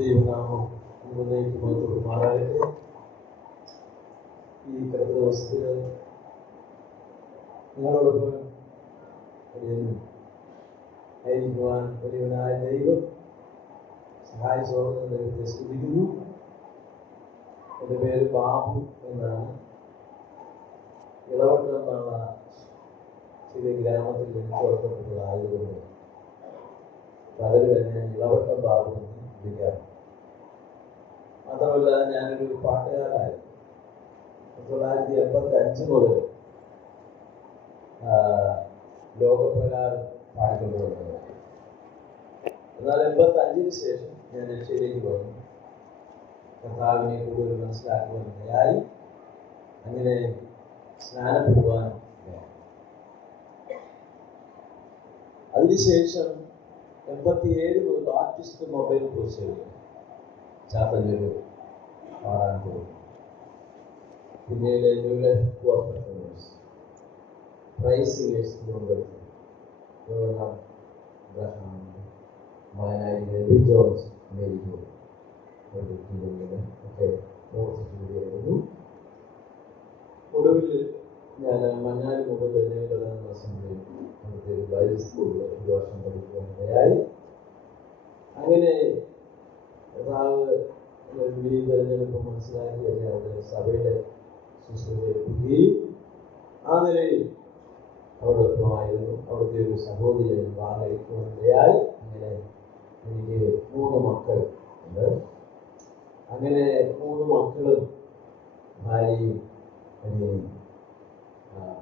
ദൈവനാമം മുന്നേക്ക് മാറാകട്ടെ. ഈ കഴിഞ്ഞ ദിവസത്തിൽ നിങ്ങളോടൊപ്പം ആയിരിക്കുവാൻ വലിയവനായ ദൈവം സഹായിച്ചോർന്ന് ദൈവത്തെ സ്തുതിക്കുന്നു. എൻ്റെ പേര് ബാബു എന്നാണ്. ഇളവട്ടം എന്നുള്ള ചെറിയ ഗ്രാമത്തിൽ ജനിച്ചു വളർത്തപ്പെട്ടതായതുകൊണ്ട് പലരും എന്നെ ഇളവട്ടം ബാബു എന്ന് വിളിക്കാറുണ്ട്. മാത്രമല്ല, ഞാനൊരു പാട്ടുകാരനായിരുന്നു. 1985 മുതൽ ലോകപ്രകാരം പാടിക്കൊണ്ടുവന്നത്. എന്നാൽ 85-ന് ശേഷം ഞാൻ രക്ഷയിലേക്ക് വന്നു. കർത്താവിനെ കൂടുതൽ മനസ്സിലാക്കുവാനിടയായി. അങ്ങനെ സ്നാനപ്പെടുവാൻ അതിനുശേഷം 87 മുതൽ ബാപ്റ്റിസ്റ്റ് മൊബൈൽ കോഴ്സുകൾ ചാപ്പല്ലൂർ പാടാൻ പോകും. പിന്നീട് new life performance prize singers B Jones America ഒക്കെ പ്രവർത്തിക്കുകയായിരുന്നു. ഒടുവിൽ ഞാൻ മഞ്ഞാലി മുതൽ പ്രധാന അസംബ്ലിയിൽ അവിടുത്തെ ബൈബിൾ സ്കൂളിൽ 1 വർഷം പഠിക്കുവാനിടയായി. അങ്ങനെ കർത്താവ് തെരഞ്ഞെടുപ്പ് മനസ്സിലാക്കി തന്നെ അവിടെ സഭയുടെ ശുശ്രൂഷയെടുക്കുകയും ആ നിലയിൽ അവിടെ ഒപ്പമായിരുന്നു. അവിടുത്തെ ഒരു സഹോദരിയെ വിവാഹം കഴിക്കുവാനിടയായി. അങ്ങനെ എനിക്ക് 3 മക്കൾ ഉണ്ട്. അങ്ങനെ 3 മക്കളും ഭാര്യയും അനിയനും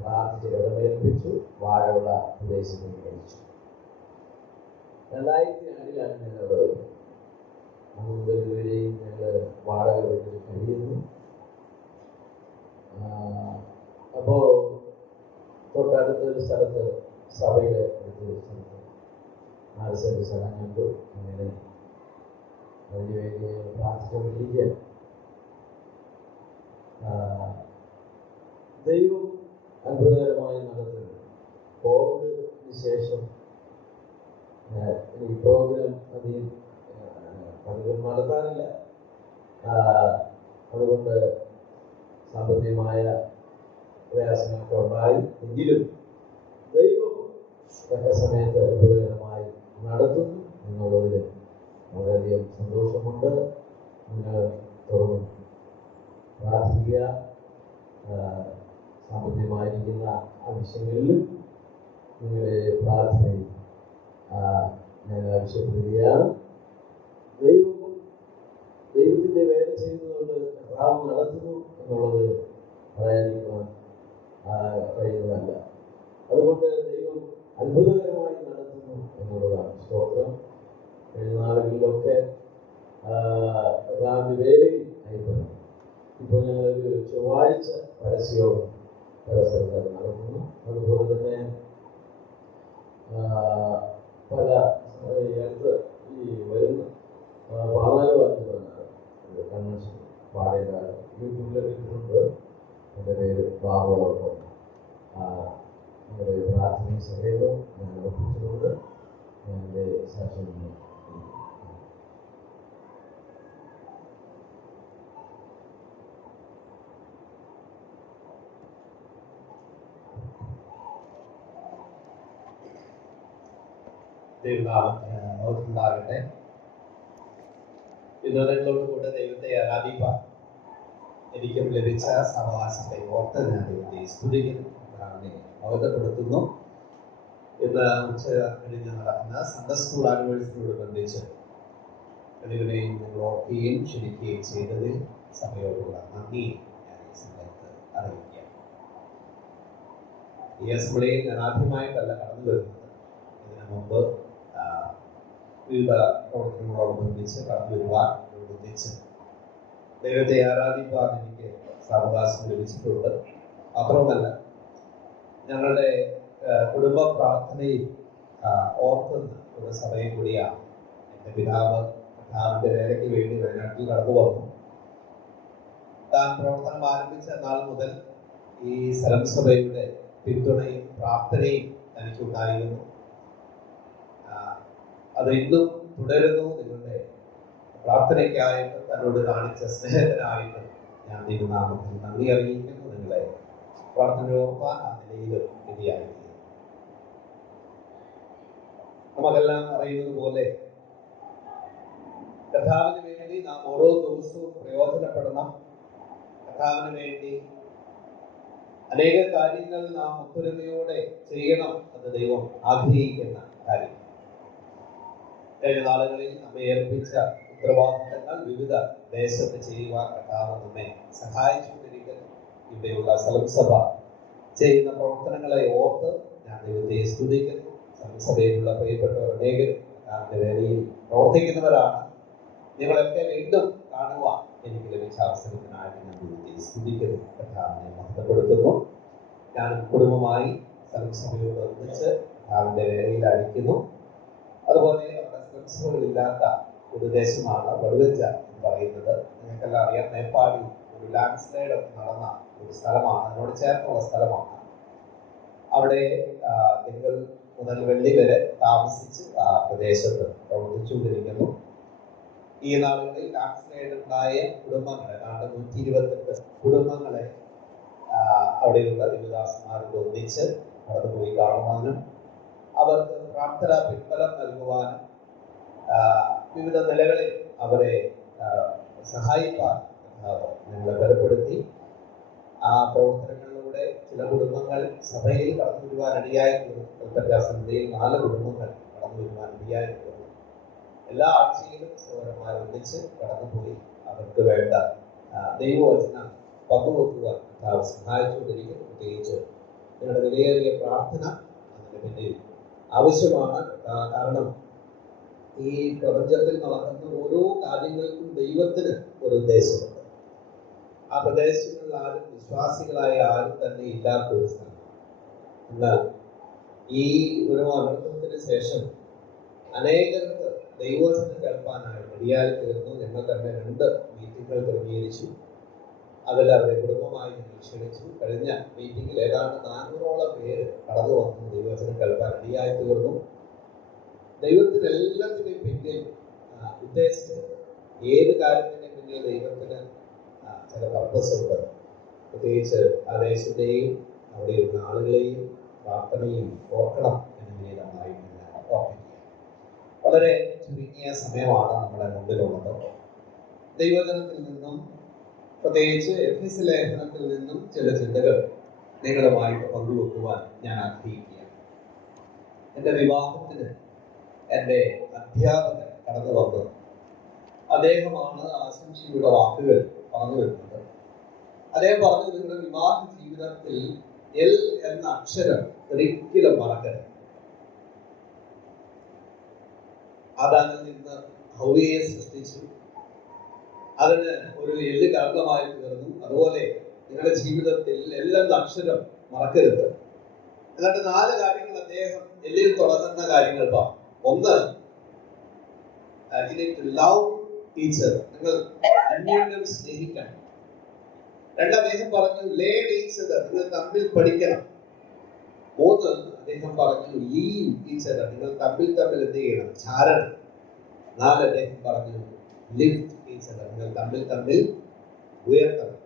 പ്രാർത്ഥിച്ച് കടമേൽപ്പിച്ചു. വാഴയുള്ള പ്രദേശത്തേക്ക് കഴിച്ചു. 2002-ലാണ് ഞാൻ അവിടെ വരുന്നത്. അതുകൊണ്ട് ഇതുവരെയും ഞങ്ങൾ വാടക വീട്ടിൽ കഴിയുന്നു. അപ്പോൾ തൊട്ടടുത്തൊരു സ്ഥലത്ത്, സഭയുടെ അടുത്തൊരു സ്ഥലത്ത് 4 സെന്റ് സ്ഥലം കണ്ടു. അങ്ങനെ അതിനുവേണ്ടി പ്രാർത്ഥിച്ചുകൊണ്ടിരിക്കുക. ദൈവം അത്ഭുതകരമായി നടത്തുന്നു. കോവിഡിന് ശേഷം ഈ പ്രോഗ്രാം അധികം പലരും നടത്താനില്ല. അതുകൊണ്ട് സാമ്പത്തികമായ പ്രയാസങ്ങളൊക്കെ ഉണ്ടായി. എങ്കിലും ദൈവം തക്ക സമയത്ത് അത്ഭുതകരമായി നടത്തുന്നു എന്നുള്ളതിൽ വളരെയധികം സന്തോഷമുണ്ട്. നിങ്ങൾ തുറന്ന് പ്രാർത്ഥിക്കുക. സാമ്പത്തികമായിരിക്കുന്ന ആവശ്യങ്ങളിലും നിങ്ങളുടെ പ്രാർത്ഥനയും ഞാൻ ആവശ്യപ്പെടുകയാണ്. ദൈവത്തിൻ്റെ വേല ചെയ്യുന്നതുകൊണ്ട് കർത്താവ് നടത്തുന്നു എന്നുള്ളത് പറയാതിരിക്കുവാൻ കഴിയുന്നതല്ല. അതുകൊണ്ട് ദൈവം അത്ഭുതകരമായി നടത്തുന്നു എന്നുള്ളതാണ്. സ്തോത്രം. കഴിഞ്ഞ നാളുകളിലൊക്കെ കർത്താവിൻ്റെ വേലയിൽ ആയിപ്പോയി. ഇപ്പോൾ ഞങ്ങളൊരു ചൊവ്വാഴ്ച പരസ്യയോഗം പല സ്ഥലത്ത് നടത്തുന്നു. അതുപോലെ തന്നെ പല അടുത്ത് ഈ വരുന്ന 14 കൺവെൻഷൻ പാടേണ്ട യൂട്യൂബിലൊക്കെ ഇട്ടിട്ടുണ്ട്. എൻ്റെ പേര് ബാബുളോടൊപ്പം നിങ്ങളുടെ പ്രാർത്ഥനയും സഹകരണവും ഞാൻ ഉറപ്പിച്ചിട്ടുണ്ട്. ഞാൻ എൻ്റെ സാക്ഷ്യം ദൈവനാമത്തിനുണ്ടാകട്ടെ. ഇന്ന് നിങ്ങളോട് കൂടെ ദൈവത്തെ ആരാധിപ്പാൻ എനിക്കും ലഭിച്ച സാവകാശത്തെ ഓർത്ത് ഞാൻ ദൈവത്തെ സ്തുതിക്കുന്നു, അവതപ്പെടുത്തുന്നു. ഇന്ന് ഉച്ച കഴിഞ്ഞ് നടക്കുന്ന സൺഡേ സ്കൂൾ ആനിവേഴ്സറിയോടനുബന്ധിച്ച് കഴിവിനെയും നിങ്ങൾ ഓർക്കുകയും ക്ഷണിക്കുകയും ചെയ്തതിൽ സഭയോടുള്ള നന്ദി ഞാൻ ഈ സമയത്ത് അറിയിക്കാം. ഈ അസംബ്ലിയിൽ ഞാൻ ആദ്യമായിട്ടല്ല കടന്നു വരുന്നത്. ഇതിനു മുമ്പ് വിവിധ പ്രവർത്തനങ്ങളോടനുബന്ധിച്ച് കടന്നു വരുവാനോടനുബന്ധിച്ച് ദൈവത്തെ ആരാധിപ്പാൻ എനിക്ക് സാവകാശം ലഭിച്ചിട്ടുണ്ട്. മാത്രവുമല്ല, ഞങ്ങളുടെ കുടുംബ പ്രാർത്ഥനയിൽ ഓർക്കുന്ന ഒരു സഭയും കൂടിയാണ്. എൻ്റെ പിതാവിൻ്റെ വേലയ്ക്ക് വേണ്ടി വയനാട്ടിൽ കടന്നു വന്നു. താൻ പ്രവർത്തനം ആരംഭിച്ച നാൾ മുതൽ ഈ സ്ഥലം സഭയുടെ പിന്തുണയും പ്രാർത്ഥനയും തനിക്കുണ്ടായിരുന്നു. അത് ഇന്നും തുടരുന്നു. നിങ്ങളുടെ പ്രാർത്ഥനയ്ക്കായിട്ട് തന്നോട് കാണിച്ച സ്നേഹത്തിനായിട്ട് ഞാൻ ദൈവനാമത്തിൽ നന്ദി അറിയിക്കുന്നു. നിങ്ങളെ പ്രാർത്ഥന ഓർപ്പാൻ ആ നിലയിൽ വിധിയായിരിക്കും. നമുക്കെല്ലാം അറിയുന്നത് പോലെ കർത്താവിന് വേണ്ടി നാം ഓരോ ദിവസവും പ്രയോജനപ്പെടണം. കർത്താവിന് വേണ്ടി അനേക കാര്യങ്ങൾ നാം ഒത്തൊരുമയോടെ ചെയ്യണം. അത് ദൈവം ആഗ്രഹിക്കുന്ന കാര്യം. കഴിഞ്ഞ നാളുകളിൽ നമ്മെ ഏൽപ്പിച്ച ഉത്തരവാദിത്തങ്ങൾ വിവിധ ദേശത്ത് ചെയ്യുവാൻ കർത്താവ് നമ്മെ സഹായിച്ചുകൊണ്ടിരിക്കുന്നു. ഇവിടെയുള്ള സഭ ചെയ്യുന്ന പ്രവർത്തനങ്ങളെ ഓർത്ത് ഞാൻ ദൈവത്തെ സ്തുതിക്കുന്നു. സഭയിലുള്ള പ്രിയപ്പെട്ടവർ അനേകരും കർത്താവിന്റെ വേലയിൽ പ്രവർത്തിക്കുന്നവരാണ്. നിങ്ങളൊക്കെ വീണ്ടും കാണുവാൻ എനിക്ക് ലഭിച്ച അവസരത്തിനായിട്ട് ഞാൻ ദൈവത്തെ സ്തുതിക്കുന്നു, കർത്താവിനെ മഹത്വപ്പെടുത്തുന്നു. ഞാൻ കുടുംബമായി സഭയോട് ഒന്നിച്ച് കർത്താവിന്റെ വേലയിലായിരിക്കുന്നു. അതുപോലെ നമ്മുടെ സഭകളില്ലാത്ത ഒരു ദേശമാണ് വടുവഞ്ച എന്ന് പറയുന്നത്. നിങ്ങൾക്കെല്ലാം അറിയാം, നേപ്പാളിൽ ഒരു ലാൻഡ് സ്ലൈഡ് ഒക്കെ നടന്ന ഒരു സ്ഥലമാണ്, അതിനോട് ചേർന്നുള്ള സ്ഥലമാണ്. അവിടെ തിങ്കൾ മുതൽ വെള്ളി വരെ താമസിച്ച് ആ പ്രദേശത്ത് പ്രവർത്തിച്ചുകൊണ്ടിരിക്കുന്നു. ഈ നാളുകളിൽ ലാൻഡ് സ്ലൈഡ് ഉണ്ടായ കുടുംബങ്ങളെ, 128 കുടുംബങ്ങളെ അവിടെയുള്ള ദേവദാസന്മാരോട് ഒന്നിച്ച് കടന്നുപോയി കാണുവാനും അവർക്ക് പ്രാർത്ഥന പിൻബലം നൽകുവാനും വിവിധ നിലകളിൽ അവരെ സഹായിക്കാൻ ഞങ്ങളെ ബലപ്പെടുത്തി. ആ പ്രവർത്തനങ്ങളിലൂടെ ചില കുടുംബങ്ങൾ സഭയിൽ കടന്നു വരുവാൻ ഇടയായി തീർന്നു. കൽപ്പറ്റ സന്ധ്യയിൽ 4 കുടുംബങ്ങൾ കടന്നു വരുവാൻ ഇടയായി തീർന്നു. എല്ലാ ആഴ്ചയിലും സഹോദരന്മാർ ഒന്നിച്ച് കടന്നുപോയി അവർക്ക് വേണ്ട ദൈവവചനം പങ്കുവെക്കുവാൻ സഹായിച്ചുകൊണ്ടിരിക്കുന്നു. പ്രത്യേകിച്ച് നിങ്ങളുടെ വിലയേറിയ പ്രാർത്ഥന അതിന് പിന്നിൽ ആവശ്യമാണ്. കാരണം ഈ പ്രപഞ്ചത്തിൽ നടക്കുന്ന ഓരോ കാര്യങ്ങൾക്കും ദൈവത്തിന് ഒരു ഉദ്ദേശമുണ്ട്. ആ പ്രദേശങ്ങളിൽ ആരും വിശ്വാസികളായ ആരും തന്നെ ഇല്ലാത്ത ഒരു സ്ഥലം. എന്നാൽ ഈ ഒരു അനർത്ഥത്തിന് ശേഷം അനേകർക്ക് ദൈവവചനം കേൾപ്പാനായിട്ട് ഇടയായി തീർന്നു. ഞങ്ങൾ തന്നെ 2 മീറ്റിങ്ങുകൾ ക്രമീകരിച്ചു. അതിൽ അവരെ കുടുംബമായി ഞങ്ങൾ ക്ഷണിച്ചു. കഴിഞ്ഞ മീറ്റിങ്ങിൽ ഏതാണ്ട് 400ഓളം പേര് കടന്നു വന്നു ദൈവവചനം കേൾപ്പാൻ ഇടയായി തീർന്നു. ദൈവത്തിന് എല്ലാത്തിനെയും പിന്നിൽ ഉദ്ദേശിച്ചത്, ഏത് കാര്യത്തിൻ്റെ പിന്നിൽ ദൈവത്തിന് ചില പർപ്പസ് ഉണ്ട്. പ്രത്യേകിച്ച് ആ ദേശത്തെയും അവിടെയുള്ള ആളുകളെയും പ്രാർത്ഥനയും ഓർക്കണം എന്ന വിനീതമായിട്ട് ഞാൻ ഓർമ്മിക്കുക. വളരെ ചുരുങ്ങിയ സമയമാണ് നമ്മുടെ മുമ്പിലുള്ളത്. ദൈവജനത്തിൽ നിന്നും, പ്രത്യേകിച്ച് എഫെസ്യ ലേഖനത്തിൽ നിന്നും ചില ചിന്തകൾ നിങ്ങളുമായിട്ട് പങ്കുവെക്കുവാൻ ഞാൻ ആഗ്രഹിക്കുകയാണ്. എൻ്റെ വിവാഹത്തിന് എൻ്റെ അധ്യാപകൻ കടന്നു വന്നു. അദ്ദേഹമാണ് ആശംസയുടെ വാക്കുകൾ പറഞ്ഞു വരുന്നത്. അദ്ദേഹം പറഞ്ഞു, നിങ്ങളുടെ വിവാഹ ജീവിതത്തിൽ എൽ എന്ന അക്ഷരം ഒരിക്കലും മറക്കരുത്. ആദാമിൽ നിന്ന് ഹവ്വയെ സൃഷ്ടിച്ചു, അതിന് ഒരു എല്ല് കാരണമായി തീർന്നു. അതുപോലെ നിങ്ങളുടെ ജീവിതത്തിൽ എൽ എന്ന അക്ഷരം മറക്കരുത്. എന്നിട്ട് 4 കാര്യങ്ങൾ അദ്ദേഹം എല്ലിൽ തുടങ്ങുന്ന കാര്യങ്ങൾ പറഞ്ഞു. ഒന്ന്, ലവ് ഈച്ച് അതർ, നിങ്ങൾ അന്യോന്യം സ്നേഹിക്കണം. 2, അദ്ദേഹം പറഞ്ഞു ലേൺ ഈച്ച് അതർ, നിങ്ങൾ തമ്മിൽ പഠിക്കണം. 3, അദ്ദേഹം പറഞ്ഞു ലീവ് ഈച്ച് അതർ, നിങ്ങൾ തമ്മിൽ എന്ത് ചെയ്യണം, ചാരണം. 4, അദ്ദേഹം പറഞ്ഞു ലിഫ്റ്റ് ഈച്ച് അതർ, നിങ്ങൾ തമ്മിൽ ഉയർത്തണം.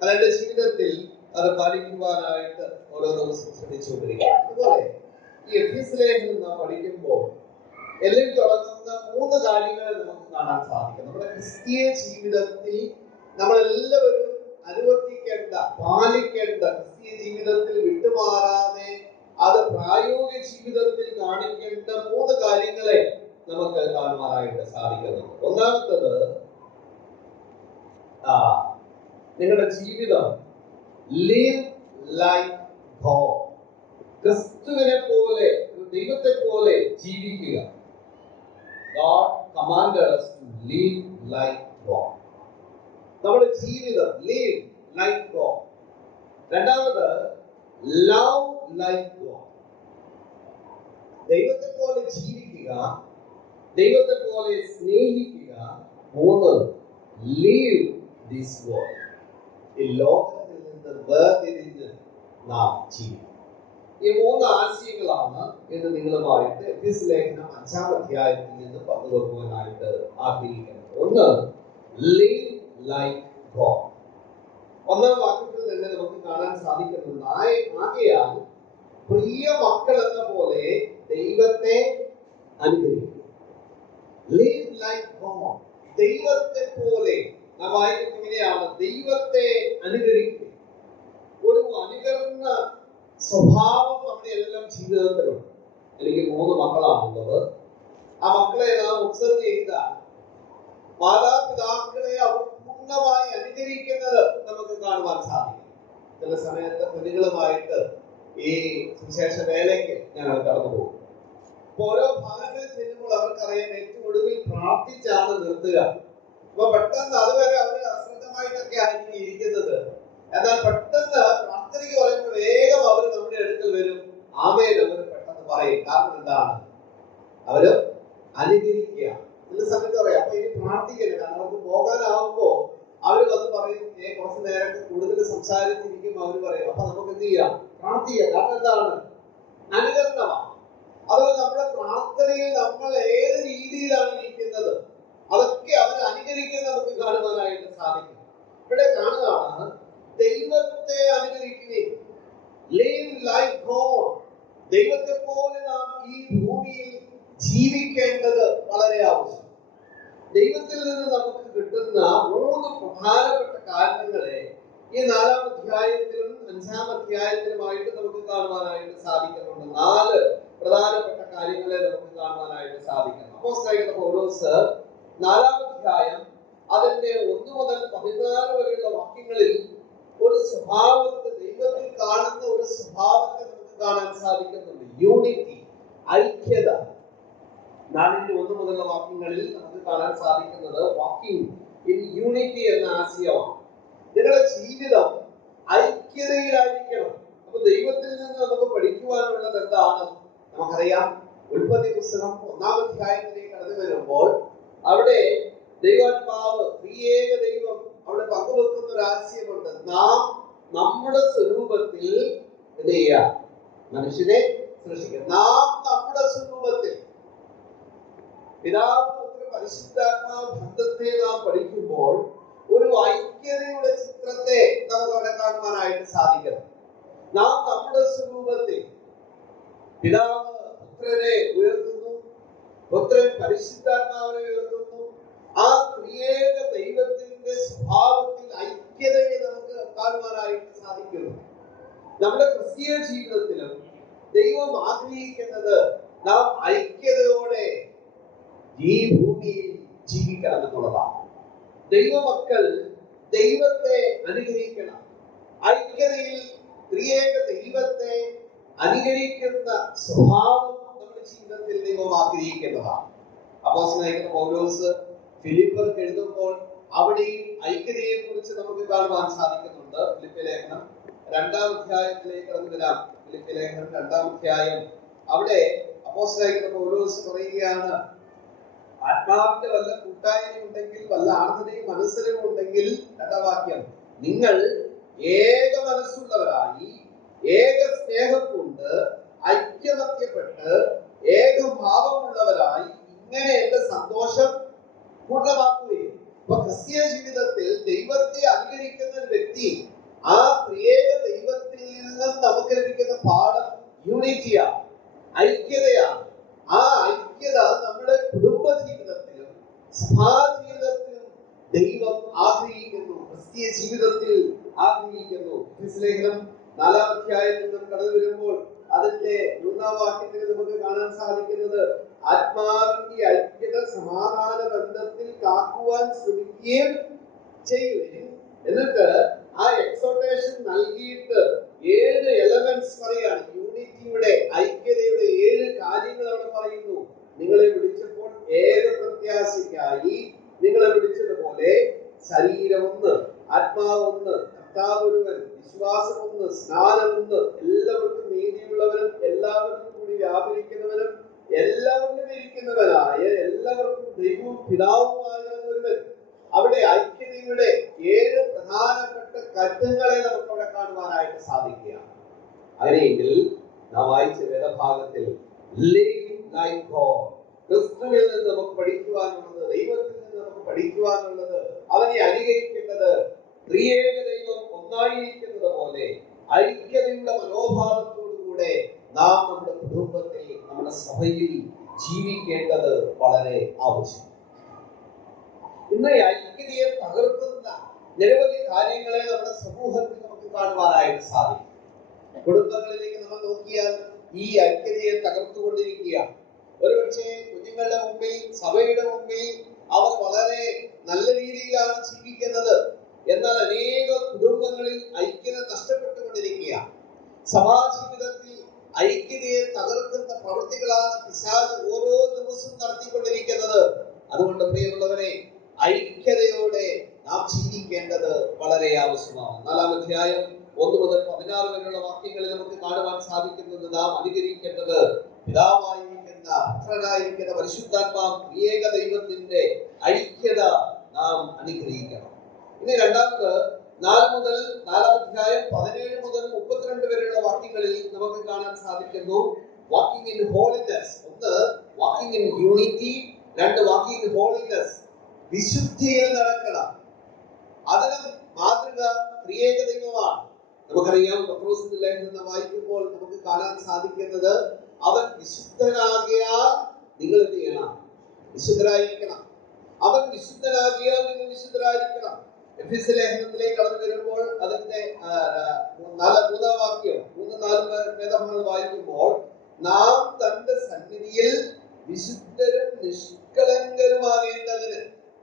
അതായത് ജീവിതത്തിൽ അത് പാലിക്കുവാനായിട്ട് ഓരോ ദിവസവും ശ്രമിച്ചുകൊണ്ടിരിക്കുക. അതുപോലെ ഈ എഫെസ്യ ലേഖനം നാം പഠിക്കുമ്പോൾ എല്ലിൽ തുടങ്ങുന്ന 3 കാര്യങ്ങളെ നമുക്ക് കാണാൻ സാധിക്കും. നമ്മുടെ ക്രിസ്തീയ ജീവിതത്തിൽ നമ്മളെല്ലാവരും അനുവർത്തിക്കേണ്ട, പാലിക്കേണ്ട, ക്രിസ്തീയ ജീവിതത്തിൽ വിട്ടുമാറാതെ അത് പ്രായോഗിക ജീവിതത്തിൽ കാണിക്കേണ്ട 3 കാര്യങ്ങളെ നമുക്ക് കാണുവാനായിട്ട് സാധിക്കുന്നുണ്ട്. ഒന്നാമത്തത്, നിങ്ങളുടെ ജീവിതം live like God, ക്രിസ്തുവിനെ പോലെ, ദൈവത്തെ പോലെ ജീവിക്കുക. God commanded us to live like God. നമ്മുടെ ജീവിതം live like God. രണ്ടാമത്, love like God, ദൈവത്തെ പോലെ ജീവിക്കുക, ദൈവത്തെ പോലെ സ്നേഹിക്കുക. 3, live this world, ഈ ലോകത്തിൽ നിന്ന് വേർതിരിഞ്ഞ് നാം ജീവിക്കും. ഈ 3 ആശയങ്ങളാണ് ഇന്ന് നിങ്ങളുമായിട്ട് എഫെസ്യ ലേഖനം 5-ാം അധ്യായത്തിൽ നിന്ന് പങ്കുവെക്കുവാനായിട്ട് ആഗ്രഹിക്കുന്നത്. ഒന്ന്, live like God. 1-ാം വാക്യത്തിൽ തന്നെ നമുക്ക് കാണാൻ സാധിക്കുന്നത്, ആകയാൽ പ്രിയ മക്കൾ എന്ന പോലെ ദൈവത്തെ അനുകരിക്കുക. Live like God. ദൈവത്തെ പോലെ നാം വായിക്കുന്നത് ഇങ്ങനെയാണ്, ദൈവത്തെ അനുകരിക്കുക. ഒരു അനുകരണ സ്വഭാവം നമ്മുടെ എല്ലാം ജീവിതത്തിലുണ്ട്. എനിക്ക് 3 മക്കളാണുള്ളത്. ആ മക്കളെ നാം ഒബ്സർവ് ചെയ്താൽ മാതാപിതാക്കളെ അവർ പൂർണ്ണമായി അനുകരിക്കുന്നത് നമുക്ക് കാണുവാൻ സാധിക്കും. ചില സമയത്ത് കുഞ്ഞുങ്ങളുമായിട്ട് ഈ സുവിശേഷ വേലയ്ക്ക് ഞങ്ങൾ കടന്നു പോകും. ഓരോ ഭാഗങ്ങളിൽ ചെല്ലുമ്പോൾ അവർക്കറിയാം ഏറ്റവും ഒടുവിൽ പ്രാർത്ഥിച്ചാണ് നിർത്തുക. അപ്പൊ പെട്ടെന്ന് അതുവരെ അവർ അശ്രദ്ധമായിട്ടൊക്കെ ആയിരിക്കും ഇരിക്കുന്നത്. എന്നാൽ പെട്ടെന്ന് പ്രാർത്ഥനയ്ക്ക് പറയുമ്പോൾ വേഗം അവർ നമ്മുടെ അടുക്കൽ വരും. ആമേൻ അവർ പെട്ടെന്ന് പറയും. കാരണം എന്താണ്? അവര് അനുകരിക്കുക. ചില സമയത്ത് പറയാം അപ്പൊ ഇനി പ്രാർത്ഥിക്കരുത്. കാരണം അവർക്ക് പോകാനാവുമ്പോ അവര് വന്ന് പറയും, കുറച്ച് നേരം കൂടുതൽ സംസാരിച്ചിരിക്കുമ്പോൾ അവര് പറയും, അപ്പൊ നമുക്ക് എന്ത് ചെയ്യാം? പ്രാർത്ഥിക്കാം. കാരണം എന്താണ്? അനുകരണമാണ്. അതുപോലെ നമ്മുടെ പ്രാർത്ഥനയിൽ നമ്മൾ ഏത് രീതിയിലാണ് ഇരിക്കുന്നത് അതൊക്കെ അവർ അനുകരിക്കുന്നത് നമുക്ക് കാണുവാനായിട്ട് സാധിക്കും. ഇവിടെ കാണുന്നതാണ് ദൈവത്തെ അനുകരിക്കുകയും live like God. ദൈവത്തെ പോലെ നാം ഈ ഭൂമിയിൽ ജീവിക്കേണ്ടത് വളരെ ആവശ്യം. ദൈവത്തിൽ നിന്ന് നമുക്ക് കിട്ടുന്ന 3 പ്രധാനപ്പെട്ട കാരണങ്ങളെ ഈ 4-ാം അധ്യായത്തിലും 5-ാം അധ്യായത്തിലുമായിട്ട് നമുക്ക് കാണുവാനായിട്ട് സാധിക്കുന്നുണ്ട്. 4 പ്രധാനപ്പെട്ട കാര്യങ്ങളെ നമുക്ക് കാണുവാനായിട്ട് സാധിക്കണം. അപ്പോസ്തലനായ പൗലോസ് 4-ാം അധ്യായം അതിന്റെ 1 മുതൽ 14 വരെയുള്ള വാക്യങ്ങളിൽ ഒരു സ്വഭാവത്തെ, ദൈവത്തിൽ കാണുന്ന ഒരു സ്വഭാവത്തെ നമുക്ക് കാണാൻ സാധിക്കുന്നുണ്ട്. യൂണിറ്റി, ഐക്യത. 4-ന്റെ 1 മുതലുള്ള വാക്യങ്ങളിൽ നമുക്ക് കാണാൻ സാധിക്കുന്നത് വാക്കിംഗ് ഇൻ യൂണിറ്റി എന്ന ആശയമാണ്. നിങ്ങളുടെ ജീവിതം ഐക്യതയിലായിരിക്കണം. അപ്പൊ ദൈവത്തിൽ നിന്ന് നമുക്ക് പഠിക്കുവാനുള്ളത് എന്താണ്? നമുക്കറിയാം, ഉൽപ്പത്തി പുസ്തകം 1-ാം അധ്യായത്തിലേക്ക് കടന്നു വരുമ്പോൾ അവിടെ ദൈവാത്മാവ്, ത്രിയേക ദൈവം അവിടെ പങ്കുവെക്കുന്ന ഒരു ആശയമുണ്ട്. നാം നമ്മുടെ സ്വരൂപത്തിൽ എന്ത് ചെയ്യുക? മനുഷ്യനെ സൃഷ്ടിക്കുക. നാം നമ്മുടെ സ്വരൂപത്തിൽ. പിതാവ്, പുത്രൻ, പരിശുദ്ധാത്മാവ് ബന്ധത്തെ നാം പഠിക്കുമ്പോൾ ഒരു ഐക്യതയുടെ ചിത്രത്തെ നമുക്ക് അവിടെ കാണുവാനായിട്ട് സാധിക്കണം. നാം നമ്മുടെ സ്വരൂപത്തിൽ. പിതാവ് പുത്രനെ ഉയർത്തുന്നു, പുത്രൻ പരിശുദ്ധാത്മാവിനെ ഉയർത്തുന്നു. ആ ത്രിയേക ദൈവത്തിന്റെ സ്വഭാവത്തിൽ ഐക്യതയെ നമുക്ക് കാണുവാനായിട്ട് സാധിക്കുന്നു. നമ്മുടെ ക്രിസ്തീയ ജീവിതത്തിലും ദൈവം ആഗ്രഹിക്കുന്നത് നാം ഐക്യതയോടെ ഈ ഭൂമിയിൽ ജീവിക്കണം എന്നുള്ളതാണ്. ദൈവമക്കൾ ദൈവത്തെ അനുകരിക്കണം. ഐക്യതയിൽ ത്രിയേക ദൈവത്തെ അനുകരിക്കുന്ന സ്വഭാവം നമ്മുടെ ജീവിതത്തിൽ ദൈവം ആഗ്രഹിക്കുന്നതാണ്. അപ്പോസ്തലനായ പൗലോസ് ഫിലിപ്പർക്ക് എഴുതുമ്പോൾ അവിടെയും ഐക്യതയെ കുറിച്ച് നമുക്ക് കാണുവാൻ സാധിക്കുന്നുണ്ട്. ഫിലിപ്പി ലേഖനം 2-ാം അധ്യായത്തിലേക്ക് കടന്നു വരാം. ഫിലിപ്പി ലേഖനം 2-ാം അധ്യായം. അവിടെ അപ്പോസ്തലനായ പൗലോസ് പറയുകയാണ്, ആത്മാവിന്റെ വല്ല കൂട്ടായ്മ ഉണ്ടെങ്കിൽ, വല്ല ആർദ്രതയും മനസ്സിലും ഉണ്ടെങ്കിൽ, 2-ാം വാക്യം, നിങ്ങൾ ഏക മനസ്സുള്ളവരായി ഏക സ്നേഹം കൊണ്ട് ഐക്യമത്യപ്പെട്ട് ഏകഭാവമുള്ളവരായി ഇങ്ങനെ എന്റെ സന്തോഷം പൂർണ്ണമാക്കുകയും. അപ്പൊ ക്രിസ്തീയ ജീവിതത്തിൽ ദൈവത്തെ അനുകരിക്കുന്ന ഒരു വ്യക്തി ആ ത്രിയേക ദൈവത്തിൽ നിന്നും നമുക്ക് ലഭിക്കുന്ന പാഠം യൂണിറ്റിയാണ്, ഐക്യതയാണ്. ആ ഐക്യത നമ്മുടെ കുടുംബ ജീവിതത്തിലും സഭാ ജീവിതത്തിലും ദൈവം ആഗ്രഹിക്കുന്നു, ക്രിസ്തീയ ജീവിതത്തിൽ ആഗ്രഹിക്കുന്നു. എഫെസ്യ ലേഖനം 4-ാം അധ്യായത്തിൽ നിന്നും കടന്നു വരുമ്പോൾ അതിന്റെ 3-ാം വാക്യത്തിൽ നമുക്ക് കാണാൻ സാധിക്കുന്നത്, ആത്മാവിന്റെ ഐക്യത സമാധാന ബന്ധത്തിൽ കാക്കുവാൻ ശ്രമിക്കുകയും ചെയ്യുകയും. എന്നിട്ട് ആ എക്സോർട്ടേഷൻ നൽകിയിട്ട് 7 എലമെന്റ്സ് പറയാണ്. യൂണിറ്റിയുടെ, ഐക്യതയുടെ 7 കാര്യങ്ങൾ അവിടെ പറയുന്നു. നിങ്ങളെ വിളിച്ചപ്പോൾ ഏക പ്രത്യാശയ്ക്കായി നിങ്ങളെ വിളിച്ചതുപോലെ ശരീരം ഒന്ന്, ആത്മാവ് ഒന്ന്, കർത്താവ് ഒരുവൻ, വിശ്വാസം ഒന്ന്, സ്നാനം ഒന്ന്, എല്ലാവർക്കും നീതിയുള്ളവനും എല്ലാവർക്കും കൂടി വ്യാപരിക്കുന്നവനും എല്ലാവരിലും ഇരിക്കുന്നവനായ എല്ലാവർക്കും ദൈവവും പിതാവുമായ ഒരുവൻ. അവിടെ ഐക്യതയുടെ 7 പ്രധാനപ്പെട്ട ഘട്ടങ്ങളെ നമുക്ക് അവിടെ കാണുവാനായിട്ട് സാധിക്കുകയാണ്. അങ്ങനെയെങ്കിൽ നാം വായിച്ച വേദഭാഗത്തിൽ live like God. ക്രിസ്തുവിൽ നിന്ന് നമുക്ക് പഠിക്കുവാനുള്ളത്, ദൈവത്തിൽ നിന്ന് നമുക്ക് പഠിക്കുവാനുള്ളത്, അവനെ അനുകരിക്കേണ്ടത് ത്രിയേക ദൈവം ഒന്നായിരിക്കുന്നത് പോലെ ഐക്യതയുടെ മനോഭാവത്തോടുകൂടെ നാം നമ്മുടെ കുടുംബത്തിൽ, നമ്മുടെ സഭയിൽ ജീവിക്കേണ്ടത് വളരെ ആവശ്യം. ഇന്ന് ഐക്യതയെ തകർക്കുന്ന നിരവധി കാര്യങ്ങളെ നമ്മുടെ സമൂഹത്തിൽ നമുക്ക് കാണുവാനായിട്ട് സാധിക്കും. കുടുംബങ്ങളിലേക്ക് നമ്മൾ നോക്കിയാൽ ഈ ഐക്യതയെ തകർത്തുകൊണ്ടിരിക്കുകയാണ്. ഒരുപക്ഷെ കുഞ്ഞുങ്ങളുടെ മുമ്പിൽ, സഭയുടെ മുമ്പിൽ അവർ വളരെ നല്ല രീതിയിലാണ് ജീവിക്കുന്നത്. എന്നാൽ അനേക കുടുംബങ്ങളിൽ ഐക്യത നഷ്ടപ്പെട്ടുകൊണ്ടിരിക്കുകയാണ്. സഭാജീവിതത്തിൽ ഐക്യതയെ തകർക്കുന്ന പ്രവൃത്തികളാണ് പിശാച് ഓരോ ദിവസവും നടത്തിക്കൊണ്ടിരിക്കുന്നത്. അതുകൊണ്ട് പ്രിയമുള്ളവരെ, ഐക്യതയോടെ നാം ജീവിക്കേണ്ടത് വളരെ ആവശ്യമാണ്. 4-ാം അധ്യായം 1 മുതൽ 16 വരെയുള്ള വാക്യങ്ങളിൽ നമുക്ക് കാണുവാൻ സാധിക്കുന്നത്, നാം അനുകരിക്കേണ്ടത് പിതാവായിരിക്കുന്ന, പുത്രനായിരിക്കുന്ന പരിശുദ്ധാത്മാവ് ത്രിയേക ദൈവത്തിന്റെ ഐക്യത നാം അനുഗ്രഹിക്കണം. ഇനി രണ്ടാമത് 4-ാം അധ്യായം 17 മുതൽ 32 വരെയുള്ള വാക്യങ്ങളിൽ നമുക്ക് കാണാൻ സാധിക്കുന്നു, വാക്കിംഗ് ഇൻ ഹോളിനെസ്. ഒന്ന്, വാക്കിംഗ് ഇൻ യൂണിറ്റി. രണ്ട്, വാക്കിംഗ് ഇൻ ഹോളിനെസ്. വിശുദ്ധിയിൽ നടക്കണം. അതിന് മാതൃക ത്രിയേക ദൈവമാണ്. നമുക്കറിയാം, പത്രോസിന്റെ ലേഖനം വായിക്കുമ്പോൾ നമുക്ക് കാണാൻ സാധിക്കുന്നത്, അവൻ വിശുദ്ധനാകിയാൽ നിങ്ങൾ എന്ത് ചെയ്യണം? വിശുദ്ധരായിരിക്കണം. അവൻ വിശുദ്ധനാകിയാൽ നിങ്ങൾ വിശുദ്ധരായിരിക്കണം. എഫെസ്യ ലേഖനത്തിലേക്ക് കടന്നു വരുമ്പോൾ അതിന്റെ 3-ാം വാക്യം, 3-4 വേദഭാഗങ്ങൾ വായിക്കുമ്പോൾ, നാം തന്റെ സന്നിധിയിൽ വിശുദ്ധരും നിഷ്കളങ്കരുമാകേണ്ടതിന്